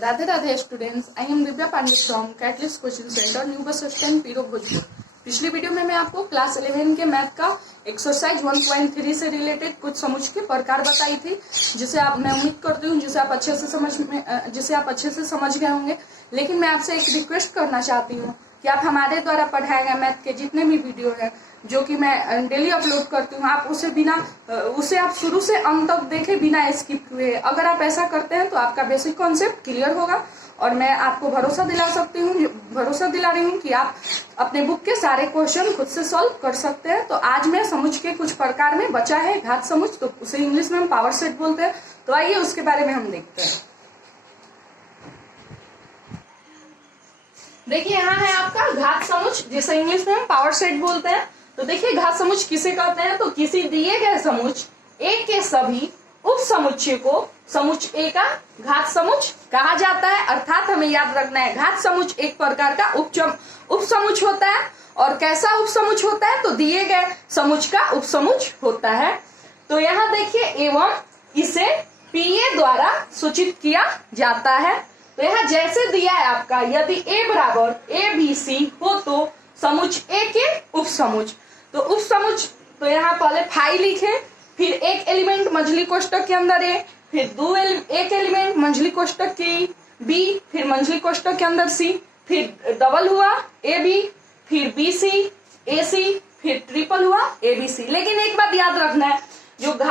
Radhe Radhe students, I am Divya Pandey from Catalyst coaching centre new bus stand Piro Bhojpur. पिछली video में मैं आपको क्लास 11 के मैथ का एक्सरसाइज 1.3 से रिलेटेड कुछ समुच्च के प्रकार बताई थी, मैं उम्मीद करती हूँ जिसे आप अच्छे से समझ गए होंगे। लेकिन मैं आपसे एक रिक्वेस्ट करना चाहती हूँ कि आप हमारे द्वारा पढ़ाए गए मैथ के जितने भी वीडियो हैं जो कि मैं डेली अपलोड करती हूँ, आप उसे आप शुरू से अंत तक देखें बिना स्किप हुए। अगर आप ऐसा करते हैं तो आपका बेसिक कॉन्सेप्ट क्लियर होगा और मैं आपको भरोसा दिला रही हूँ कि आप अपने बुक के सारे क्वेश्चन खुद से सॉल्व कर सकते हैं। तो आज मैं समुच्च के कुछ प्रकार में बचा है घात समुच्च, तो उसे इंग्लिश में हम पावर सेट बोलते हैं। तो आइए उसके बारे में हम देखते हैं। देखिए यहाँ है आपका घात समुच्च, जिसे इंग्लिश में हम पावर सेट बोलते हैं। तो देखिए घात समुच्च किसे कहते हैं, तो किसी दिए गए समुच्च ए के सभी उप समुच्चय को समुच्च ए का घात समुच्च कहा जाता है। अर्थात हमें याद रखना है घात समुच्च एक प्रकार का उप समुच्च होता है। और कैसा उप समुच्च होता है, तो दिए गए समुच्च का उप समुच्च होता है। तो यहाँ देखिए एवं इसे पीए द्वारा सूचित किया जाता है। तो यहाँ जैसे दिया है आपका, यदि ए बराबर ए बी सी हो तो समुच्च ए के उप समुच्च। तो उप समुच्च तो यहाँ पहले फाई लिखे, फिर एक एलिमेंट मंझली कोष्टक के अंदर ए, फिर एक एलिमेंट मंझली कोष्टक के बी, फिर मंझली कोष्टक के अंदर सी, फिर डबल हुआ ए बी, फिर बी सी ए सी, फिर ट्रिपल हुआ ए बी सी। लेकिन एक बात याद रखना है, जब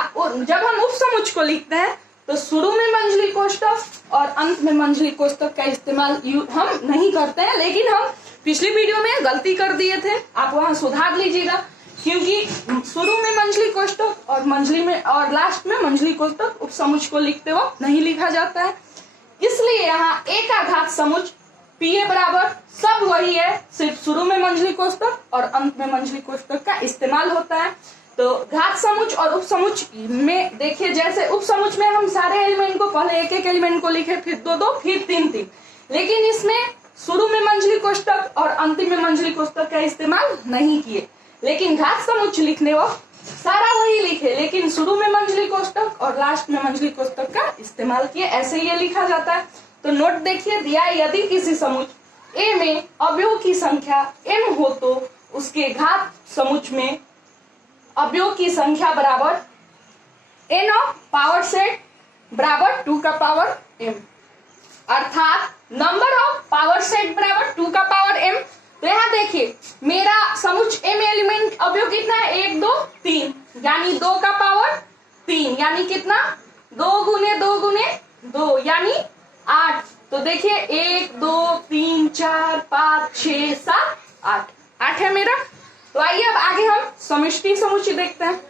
हम उप समुच्च को लिखते हैं तो शुरू में मंझली कोष्टक और अंत में मंझली कोष्टक का इस्तेमाल हम नहीं करते हैं। लेकिन हम पिछली वीडियो में गलती कर दिए थे, आप वहां सुधार लीजिएगा, क्योंकि शुरू में मंझली कोष्टक और लास्ट में मंझली कोष्टक उप समुच्च को लिखते वक्त नहीं लिखा जाता है। इसलिए यहाँ ए का घात समुच्च पीए बराबर सब वही है, सिर्फ शुरू में मंझली कोष्टक और अंत में मंझली कोष्टक का इस्तेमाल होता है। तो घात समुच्च और उप समुच्च में देखिए, जैसे उप समुच्च में हम सारे एलिमेंट को पहले एक एलिमेंट को लिखे, फिर दो, फिर तीन। लेकिन इसमें शुरू में मंझली कोष्टक और अंतिम में मंझली कोष्टक का इस्तेमाल नहीं किए। लेकिन घात समुच्च लिखने वक्त सारा वही लिखे, लेकिन शुरू में मंझली कोष्टक और लास्ट में मंझली कोष्टक का इस्तेमाल किए। ऐसे ये लिखा जाता है। तो नोट देखिए, दिया यदि किसी समुच्च ए में अवयव की संख्या m हो तो उसके घात समुच्च में अवयव की संख्या बराबर n ऑफ पावर सेट बराबर 2 का पावर m, अर्थात नंबर ऑफ पावर सेट बराबर 2 का पावर m। तो यहाँ देखिए मेरा समुच्च ए में एलिमेंट अवयव कितना है, 1 2 3, यानी 2 का पावर 3, यानी कितना 2 गुने 2 गुने 2 यानी 8। तो देखिए 1 2 3 4 5 6 7 8 है मेरा। तो आइए अब आगे हम समष्टि समुच्चय देखते हैं।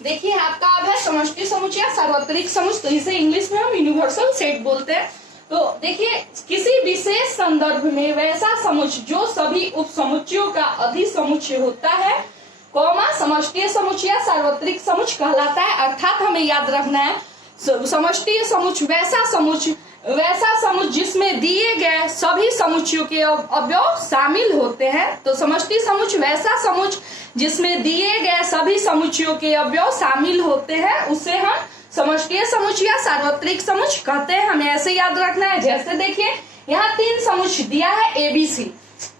देखिए आपका अब है समष्टि समुच्चय या सार्वत्रिक समुच्चय, तो इसे इंग्लिश में हम यूनिवर्सल सेट बोलते हैं। तो देखिए किसी विशेष संदर्भ में वैसा समुच्चय जो सभी उप समुच्चयों का अधिसमुच्चय होता है, समष्टीय समुच्चय या सार्वत्रिक समुच्चय कहलाता है। अर्थात हमें याद रखना है समष्टीय समुच्चय वैसा समुच्चय जिसमें दिए गए सभी समुच्चयों के अवयव शामिल होते हैं। तो समष्टि समुच्चय वैसा समुच्चय जिसमें दिए गए सभी समुच्चयों के अवयव शामिल होते हैं, उसे हम समष्टीय समुच्चय या सार्वत्रिक समुच्चय कहते हैं। हमें ऐसे याद रखना है। जैसे देखिए यहाँ 3 समुच्चय दिया है ए बी सी,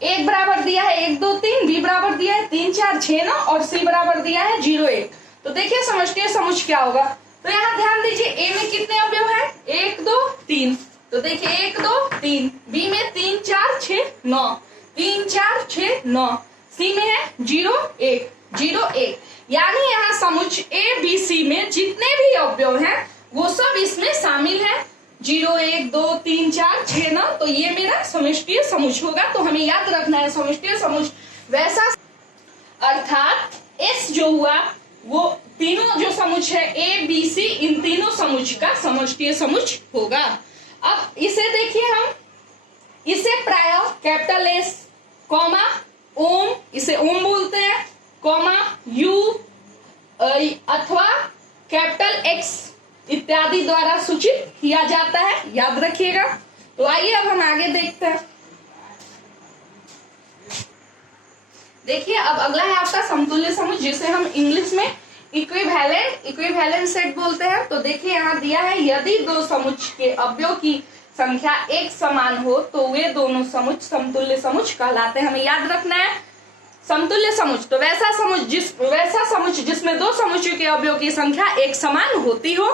एक बराबर दिया है 1 2 3, बी बराबर दिया है 3 4 6 9 और सी बराबर दिया है 0 1। तो देखिए समष्टीय समुच्चय क्या होगा। तो यहाँ ध्यान दीजिए ए में कितने अवयव है, 1 2 3। तो देखिए 1 2 3, बी में 3 4 6 9, 3 4 6 9, सी में है 0 1 0 1, यानी यहाँ समुच्चय ए बी सी में जितने भी अवयव हैं वो सब इसमें शामिल है। 0 1 2 3 4 6 9, तो ये मेरा समष्टीय समुच्चय होगा। तो हमें याद रखना है समष्टीय समुच्चय वैसा, अर्थात एस जो हुआ वो तीनों जो समुच्चय है ए बी सी, इन तीनों समुच्चय का समष्टीय समुच्चय होगा। अब इसे देखिए, हम इसे प्राय कैपिटल एस कॉमा ओम, इसे ओम बोलते हैं, कॉमा यू अथवा कैपिटल एक्स इत्यादि द्वारा सूचित किया जाता है, याद रखिएगा। तो आइए अब हम आगे देखते हैं। देखिए अब अगला है आपका समतुल्य समुच्चय, जिसे हम इंग्लिश में इक्विवेलेंट सेट बोलते हैं। तो देखिए यहाँ दिया है, यदि दो समुच्चय के अवयव की संख्या एक समान हो तो वे दोनों समुच्चय समतुल्य समुच्चय कहलाते हैं। हमें याद रखना है समतुल्य समुच्चय तो वैसा समुच्चय जिसमें दो समुच्चयों के अवयव की संख्या एक समान होती हो।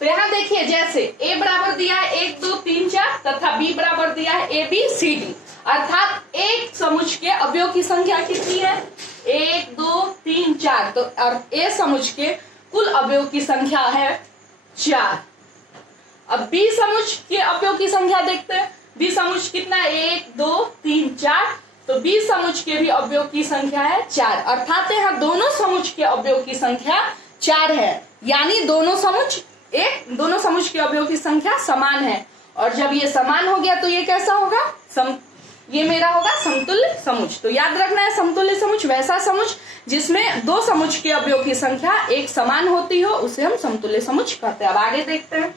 तो यहाँ देखिए जैसे a बराबर दिया है 1 2 3 4 तथा b बराबर दिया है a b c d, अर्थात एक समुच्चय के अवयव की संख्या कितनी है 1 2 3 4, तो और a समुच्चय के कुल अवयव की संख्या है 4। अब b समुच्चय के अवयव की संख्या देखते हैं। b समुच्चय कितना है 1 2 3 4, तो b समुच्चय के भी अवयव की संख्या है 4, अर्थात यहाँ दोनों समुच्चय के अवयव की संख्या 4 है, यानी दोनों समुच्चय के अवयव की संख्या समान है। और जब ये समान हो गया तो ये कैसा होगा ये मेरा होगा समतुल्य समुच्चय। तो याद रखना है समतुल्य समुच्चय वैसा समुच्चय जिसमें दो समुच्चय के अवयव की संख्या एक समान होती हो, उसे हम समतुल्य समुच्चय कहते हैं। अब आगे देखते हैं।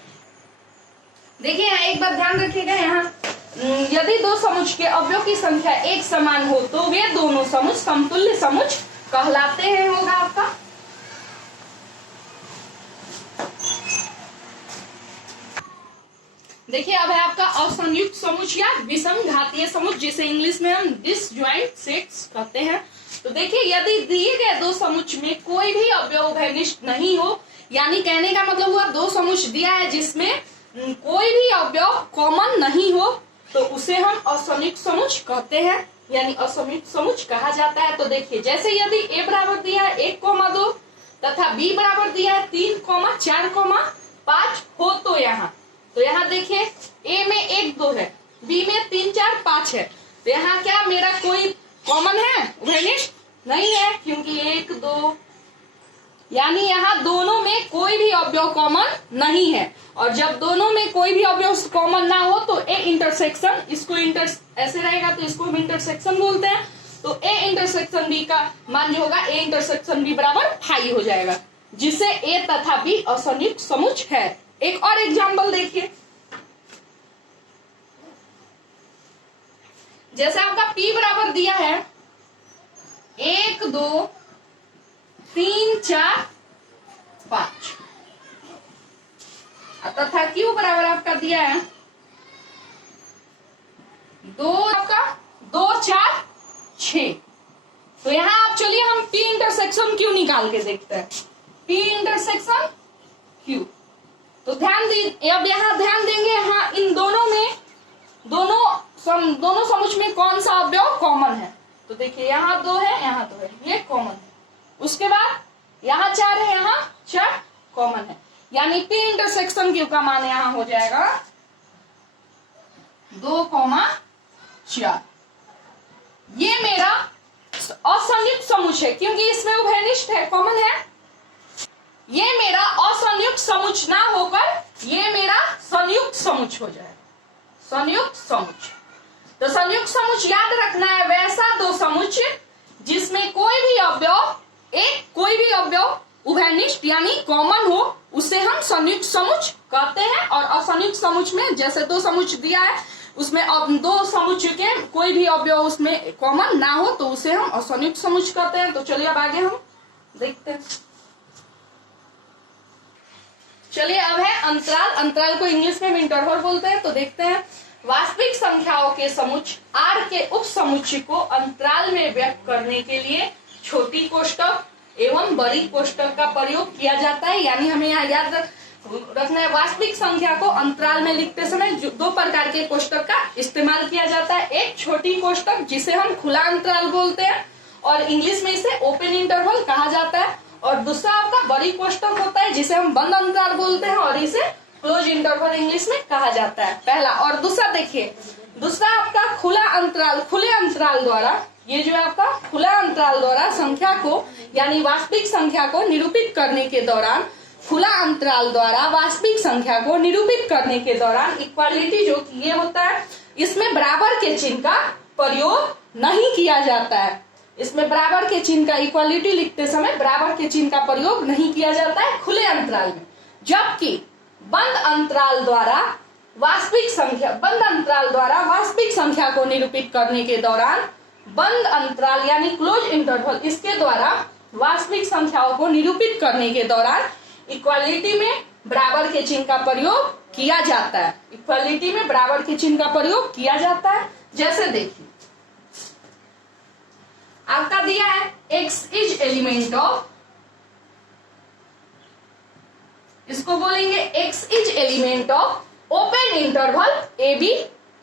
देखिए यहाँ एक बात ध्यान रखिएगा, यहाँ यदि दो समुच्चय के अवयव की संख्या एक समान हो तो वे दोनों समुच्चय समतुल्य समुच्चय कहलाते हैं। होगा आपका देखिए अब है आपका असंयुक्त समुच्चय या विषम घातीय समुच्चय, जिसे इंग्लिश में हम डिसजॉइंट सेट्स कहते हैं। तो देखिए यदि दिए गए दो समुच्चय में कोई भी अवयव उभयनिष्ठ नहीं हो, यानी कहने का मतलब हुआ दो समुच्चय दिया है जिसमें कोई भी अवयव कॉमन नहीं हो, तो उसे हम असंयुक्त समुच्चय कहते हैं, यानी असंयुक्त समुच्चय कहा जाता है। तो देखिए जैसे यदि a बराबर दिया है 1,2 तथा b बराबर दिया है 3,4,5 हो, तो यहाँ देखिए a में 1 2 है, b में 3 4 5 है, तो यहाँ क्या मेरा कोई कॉमन है उभयनिष्ठ नहीं है, क्योंकि 1 2 यानी यहाँ दोनों में कोई भी अवयव कॉमन नहीं है। और जब दोनों में कोई भी अवयव कॉमन ना हो तो ए इंटरसेक्शन, इसको ऐसे रहेगा तो इसको हम इंटरसेक्शन बोलते हैं। तो ए इंटरसेक्शन बी का मान जो होगा ए इंटरसेक्शन बी बराबर 5 हो जाएगा, जिससे ए तथा बी असंयुक्त समुच्चय है। एक और एग्जाम्पल देखिए, जैसे आपका p बराबर दिया है 1 2 3 4 5 तथा q बराबर आपका दिया है 2 4 6। तो यहाँ आप चलिए हम p इंटरसेक्शन q निकाल के देखते हैं। p इंटरसेक्शन q, तो अब यहाँ ध्यान देंगे, यहाँ इन दोनों में दोनों समुच्चय में कौन सा अवयव कॉमन है। तो देखिए यहाँ 2 है, यहाँ 2 है, ये कॉमन है। उसके बाद यहाँ 4 है, यहाँ 4 कॉमन है, यानी p इंटरसेक्शन q का मान यहाँ हो जाएगा 2,4। ये मेरा असंयुक्त समुच्चय है, क्योंकि इसमें उभयनिष्ठ है, कॉमन है। ये मेरा असंयुक्त समुच्चय ना होकर ये मेरा संयुक्त समुच्चय हो जाएगा, संयुक्त समुच्चय। तो संयुक्त समुच्चय याद रखना है वैसा दो समुच्चय जिसमें कोई भी अवयव उभयनिष्ठ यानी कॉमन हो, उसे हम संयुक्त समुच्चय कहते हैं। और असंयुक्त समुच्चय में जैसे दो समुच्चय दिया है उसमें अब दो समुच्चय के कोई भी अवयव उसमें कॉमन ना हो तो उसे हम असंयुक्त समुच्चय कहते हैं। तो चलिए अब आगे हम देखते हैं। चलिए अब है अंतराल। अंतराल को इंग्लिश में इंटरवल बोलते हैं। तो देखते हैं, वास्तविक संख्याओं के समुच्चय r के उप समुच्चय को अंतराल में व्यक्त करने के लिए छोटी कोष्टक एवं बड़ी कोष्टक का प्रयोग किया जाता है। यानी हमें यहाँ याद रखना है, वास्तविक संख्या को अंतराल में लिखते समय दो प्रकार के कोष्टक का इस्तेमाल किया जाता है। एक छोटी कोष्टक जिसे हम खुला अंतराल बोलते हैं और इंग्लिश में इसे ओपन इंटरवल कहा जाता है, और दूसरा आपका बड़ी कोष्टक होता है जिसे हम बंद अंतराल बोलते हैं और इसे क्लोज इंटरवल इंग्लिश में कहा जाता है, पहला। और दूसरा देखिए, दूसरा आपका खुला अंतराल, खुले अंतराल द्वारा, ये जो आपका खुला अंतराल द्वारा संख्या को यानी वास्तविक संख्या को निरूपित करने के दौरान, खुला अंतराल द्वारा वास्तविक संख्या को निरूपित करने के दौरान इक्वालिटी जो कि ये होता है, इसमें बराबर के चिन्ह का प्रयोग नहीं किया जाता है। इसमें बराबर के चिन्ह का, इक्वालिटी लिखते समय बराबर के चिन्ह का प्रयोग नहीं किया जाता है खुले अंतराल में। जबकि बंद अंतराल द्वारा वास्तविक संख्या को निरूपित करने के दौरान बंद अंतराल यानी क्लोज इंटरवल, इसके द्वारा वास्तविक संख्याओं को निरूपित करने के दौरान इक्वालिटी में बराबर के चिन्ह का प्रयोग किया जाता है। इक्वालिटी में बराबर के चिन्ह का प्रयोग किया जाता है। जैसे देखिए आपका दिया है x इज एलिमेंट ऑफ, इसको बोलेंगे x is element of open interval A B,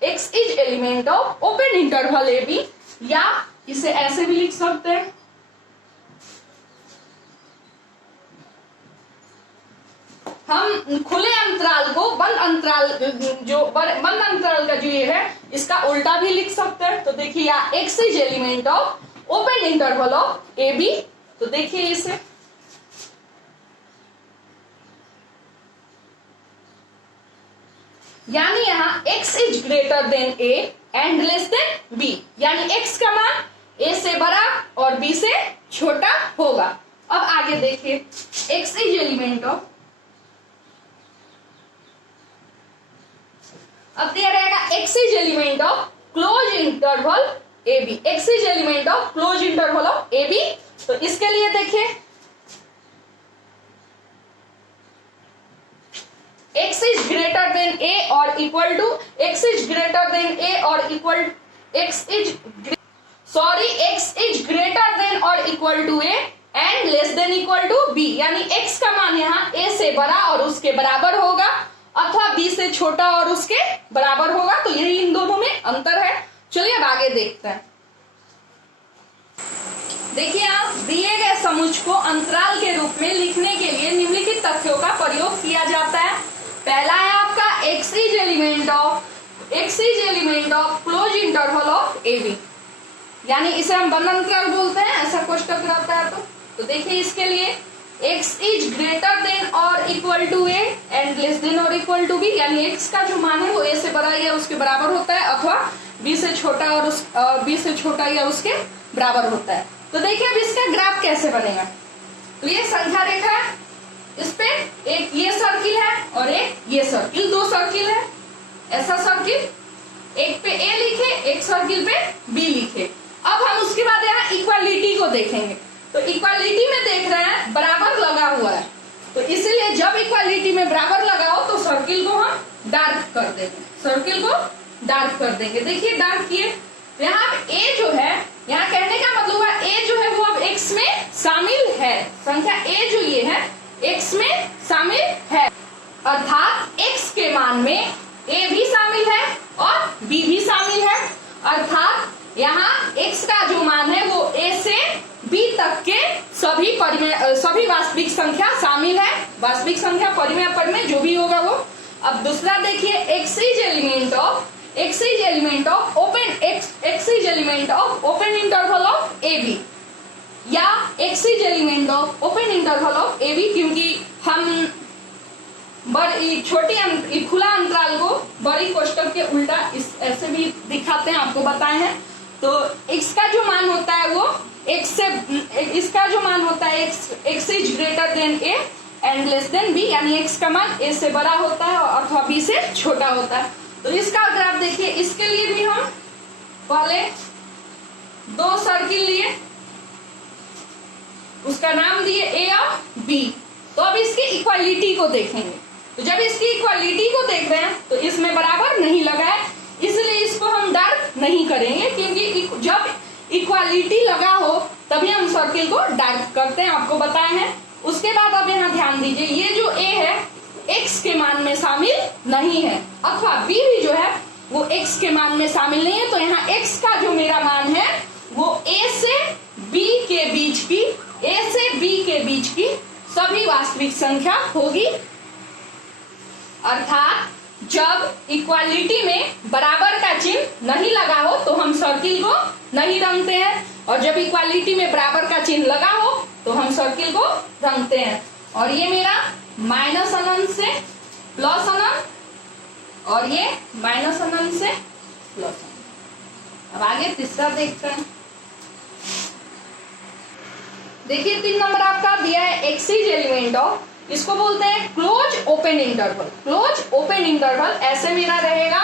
x is element of open interval A B, या इसे ऐसे भी लिख सकते हैं हम खुले अंतराल को बंद अंतराल, जो बंद अंतराल का जो ये है इसका उल्टा भी लिख सकते हैं। तो देखिए या x is element of open interval of A B, तो देखिए इसे यानी यहाँ x is greater than a and less than b, यानी x का मान a से बड़ा और b से छोटा होगा। अब आगे देखिए x इज एलिमेंट ऑफ, अब दिया रहेगा x is element of close interval A B, x is element of close interval of A B. तो इसके लिए देखिए x is greater than a और equal to, x is greater than a और equal, x is greater than और equal to a and less than equal to b, यानी x का मान यहाँ a से बड़ा और उसके बराबर होगा अथवा b से छोटा और उसके बराबर होगा। तो यही इन दोनों में अंतर है। चलिए अब आगे देखते हैं। देखिए आप दिए गए समुच्चय को अंतराल के रूप में लिखने के लिए निम्नलिखित तथ्यों का प्रयोग किया जाता है। पहला है आपका x is element of close interval of A B, यानी इसे हम बंद अंतराल बोलते हैं, ऐसा क्वेश्चन रहता है। तो देखिए इसके लिए x इज ग्रेटर देन और equal to a and less than और इक्वल टू b, यानी x का जो मान है वो a से बड़ा या उसके बराबर होता है अथवा b से छोटा और b से छोटा या उसके बराबर होता है। तो देखिए अब इसका ग्राफ कैसे बनेगा। तो ये संख्या रेखा है, इस पे एक ये सर्किल है और एक ये सर्किल, दो सर्किल है, ऐसा सर्किल, एक पे a लिखे, एक सर्किल पे b लिखे। अब हम उसके बाद यहाँ इक्वालिटी को देखेंगे। तो इक्वालिटी में देख रहे हैं बराबर लगा हुआ है, तो इसीलिए जब इक्वालिटी में बराबर लगा हो तो सर्किल को हम डार्क कर देंगे, सर्किल को डार्क कर देंगे। देखिए डार्क किए, यहाँ a जो है, यहाँ कहने का मतलब है a जो है वो अब x में शामिल है, संख्या a जो ये है x में शामिल है, अर्थात x के मान में a भी शामिल है और b भी शामिल है, अर्थात यहाँ x का जो मान है वो a से b तक के सभी वास्तविक संख्या शामिल है, वास्तविक संख्या परिमेय अपरिमेय जो भी होगा वो। अब दूसरा देखिए x is element of open interval of A B, या x is element of open interval of A B, क्योंकि हम छोटी खुला अंतराल को बड़ी कोष्टक के उल्टा इस ऐसे भी दिखाते हैं, आपको बताए हैं। तो x का जो मान होता है वो x से, इसका जो मान होता है x is greater than a and less than b, यानी x का मान a से बड़ा होता है अथवा b से छोटा होता है। तो इसका ग्राफ देखिए, इसके लिए भी हम पहले दो सर्किल लिए, उसका नाम दिए a और b। तो अब इसकी इक्वालिटी को देखेंगे। तो जब इसकी इक्वालिटी को देख रहे हैं तो इसमें बराबर नहीं लगा है, इसलिए इसको हम डार्क नहीं करेंगे, क्योंकि जब इक्वालिटी लगा हो तभी हम सर्किल को डार्क करते हैं, आपको बताए हैं। उसके बाद अब यहाँ ध्यान दीजिए, ये जो a है x के मान में शामिल नहीं है अथवा b भी जो है वो x के मान में शामिल नहीं है। तो यहाँ x का जो मेरा मान है वो a से b के बीच की सभी वास्तविक संख्या होगी, अर्थात जब इक्वालिटी में बराबर का चिन्ह नहीं लगा हो तो हम सर्किल को नहीं रंगते हैं, और जब इक्वालिटी में बराबर का चिन्ह लगा हो तो हम सर्किल को रंगते हैं। और ये मेरा माइनस अनंत से प्लस अनंत और ये माइनस अनंत से प्लस अनंत। अब आगे तीसरा देखते हैं। देखिए 3 नंबर आपका दिया है x इज एलिमेंट ऑफ, इसको बोलते हैं close open interval. Close open interval ऐसे मेरा रहेगा,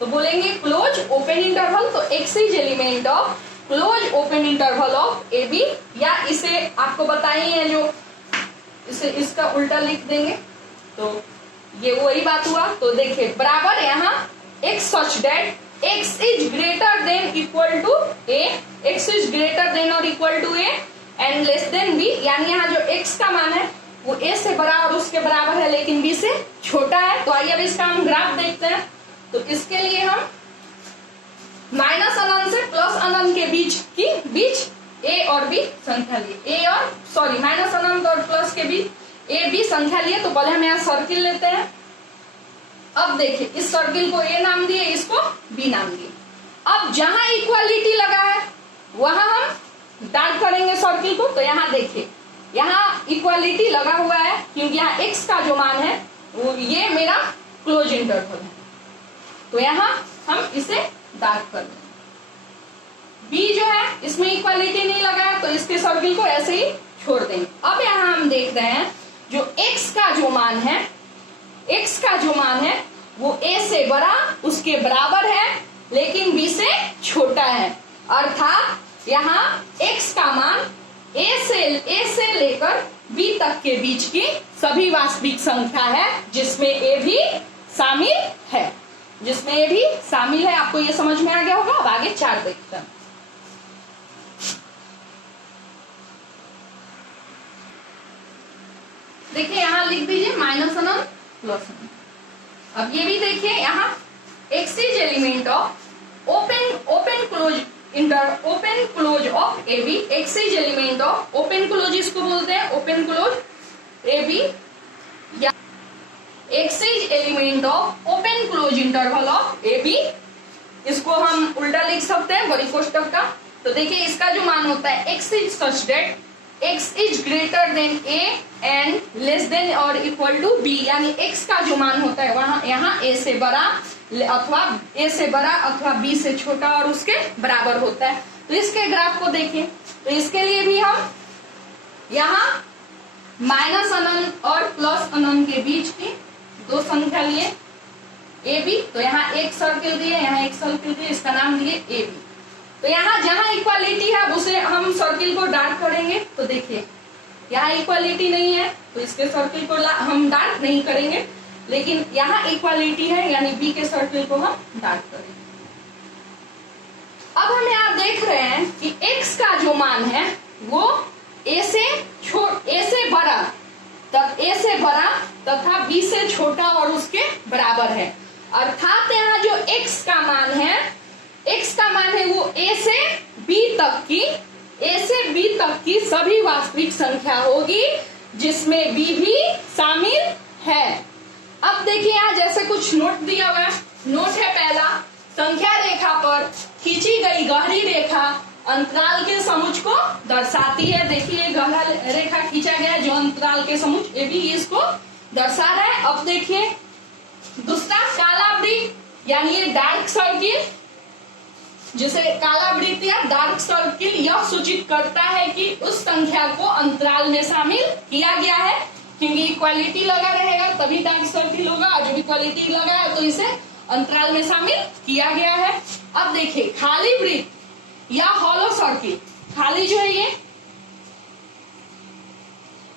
तो बोलेंगे क्लोज ओपन इंटरवल। तो x is element of close open interval of A B, या इसे आपको बताई है जो इसे इसका उल्टा लिख देंगे तो ये वही बात हुआ। तो देखिए बराबर यहाँ x such that x is greater than equal to a, x is greater than और equal to a and less than b, यानी यहाँ जो x का मान है वो a से बड़ा और उसके बराबर है लेकिन b से छोटा है। तो आइए अब इसका हम ग्राफ देखते हैं। तो इसके लिए हम माइनस अनंत से प्लस अनंत के बीच a और b संख्या लिए, माइनस अनंत और प्लस के बीच a b संख्या लिए। तो पहले हम यहाँ सर्किल लेते हैं। अब देखिए इस सर्किल को a नाम दिए, इसको b नाम दिए। अब जहां इक्वालिटी लगा है वहां हम डार्क करेंगे सर्किल को। तो यहाँ देखिए यहाँ इक्वालिटी लगा हुआ है क्योंकि यहाँ x का जो मान है वो ये मेरा क्लोज इंटरवल है, तो यहाँ हम इसे डार्क कर देंगे। b जो है इसमें इक्वालिटी नहीं लगा है तो इसके सर्किल को ऐसे ही छोड़ देंगे। अब यहाँ हम देख रहे हैं जो x का जो मान है वो a से बड़ा उसके बराबर है लेकिन b से छोटा है, अर्थात यहाँ x का मान a से लेकर b तक के बीच की सभी वास्तविक संख्या है जिसमें a भी शामिल है। आपको ये समझ में आ गया होगा। अब आगे 4 देखते हैं। देखिए यहाँ लिख दीजिए माइनस अनंत प्लस अनंत। अब ये भी देखिए यहाँ x is element of open close of A B, x is element of open close, इसको बोलते हैं ओपन क्लोज ए बी, या x is element of open close interval of A B. इसको हम उल्टा लिख सकते हैं बड़ी कोष्टक का। तो देखिए इसका जो मान होता है x is such that x is greater than a and less than और इक्वल टू b, यानी x का जो मान होता है वहां यहाँ a से बड़ा अथवा b से छोटा और उसके बराबर होता है। तो इसके ग्राफ को देखिए। तो इसके लिए भी हम यहाँ माइनस अनंत और प्लस अनंत के बीच की 2 संख्या लिए ए बी। तो यहाँ एक सर्किल दिए, यहाँ एक सर्किल दिए, इसका नाम दिए ए बी। तो यहाँ जहां इक्वालिटी है उसे हम सर्किल को डार्क करेंगे। तो देखिए यहाँ इक्वालिटी नहीं है तो इसके सर्किल को हम डार्क नहीं करेंगे, लेकिन यहाँ इक्वालिटी है यानी बी के सर्किल को हम डार्क करेंगे। अब हम यहाँ देख रहे हैं कि x का जो मान है वो a से बड़ा तथा b से छोटा और उसके बराबर है, अर्थात यहाँ जो x का मान है वो a से b तक की सभी वास्तविक संख्या होगी जिसमें b भी शामिल है। अब देखिए यहाँ जैसे कुछ नोट दिया हुआ है। नोट है पहला, संख्या रेखा पर खींची गई गहरी रेखा अंतराल के समुच्च को दर्शाती है। देखिए गहरा रेखा खींचा गया है जो अंतराल के समुच्च ए बी इसको दर्शा रहा है। अब देखिए दूसरा काला वृत्त यानी ये डार्क सर्किल, जिसे काला वृत्त या डार्क सर्किल यह सूचित करता है कि उस संख्या को अंतराल में शामिल किया गया है, क्योंकि इक्वालिटी लगा रहेगा तभी डार्क सर्किल होगा, और जब इक्वालिटी लगा है तो इसे अंतराल में शामिल किया गया है। अब देखिए खाली वृत्त या हॉलो सर्किल, खाली जो है ये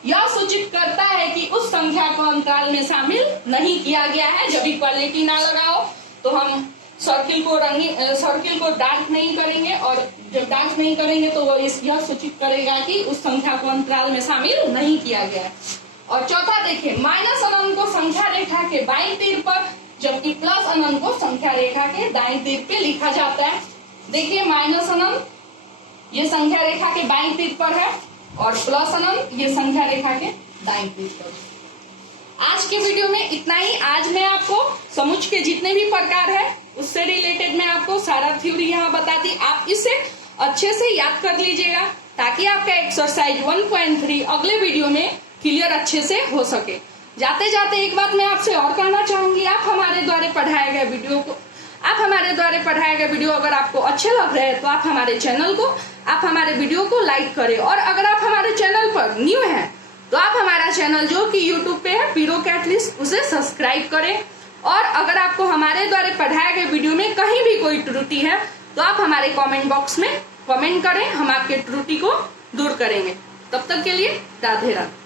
यह सूचित करता है कि उस संख्या को अंतराल में शामिल नहीं किया गया है। जब इक्वालिटी ना लगाओ तो हम सर्किल को डार्क नहीं करेंगे, और जब डार्क नहीं करेंगे तो वो यह सूचित करेगा कि उस संख्या को अंतराल में शामिल नहीं किया गया है। और चौथा देखिए माइनस अनंत को संख्या रेखा के बाईं तीर पर, जबकि प्लस अनंत को संख्या रेखा के दाईं तीर पे लिखा जाता है। देखिए माइनस अनंत ये संख्या रेखा के बाईं तीर पर है और प्लस अनंत ये संख्या रेखा के दाईं तीर पर। आज के वीडियो में इतना ही। आज मैं आपको समुच्च के जितने भी प्रकार है उससे रिलेटेड मैं आपको सारा थ्योरी यहाँ बता दी। आप इसे अच्छे से याद कर लीजिएगा ताकि आपका एक्सरसाइज 1.3 अगले वीडियो में क्लियर अच्छे से हो सके। जाते जाते एक बात मैं आपसे और कहना चाहूंगी, आप हमारे द्वारा पढ़ाए गए वीडियो अगर आपको अच्छे लग रहे हैं तो आप हमारे वीडियो को लाइक करें, और अगर आप हमारे चैनल पर न्यू हैं तो आप हमारा चैनल जो कि यूट्यूब पे है पीरो कैटलिस्ट उसे सब्सक्राइब करें। और अगर आपको हमारे द्वारा पढ़ाए गए वीडियो में कहीं भी कोई त्रुटि है तो आप हमारे कमेंट बॉक्स में कमेंट करें, हम आपके त्रुटि को दूर करेंगे। तब तक के लिए राधे राधे।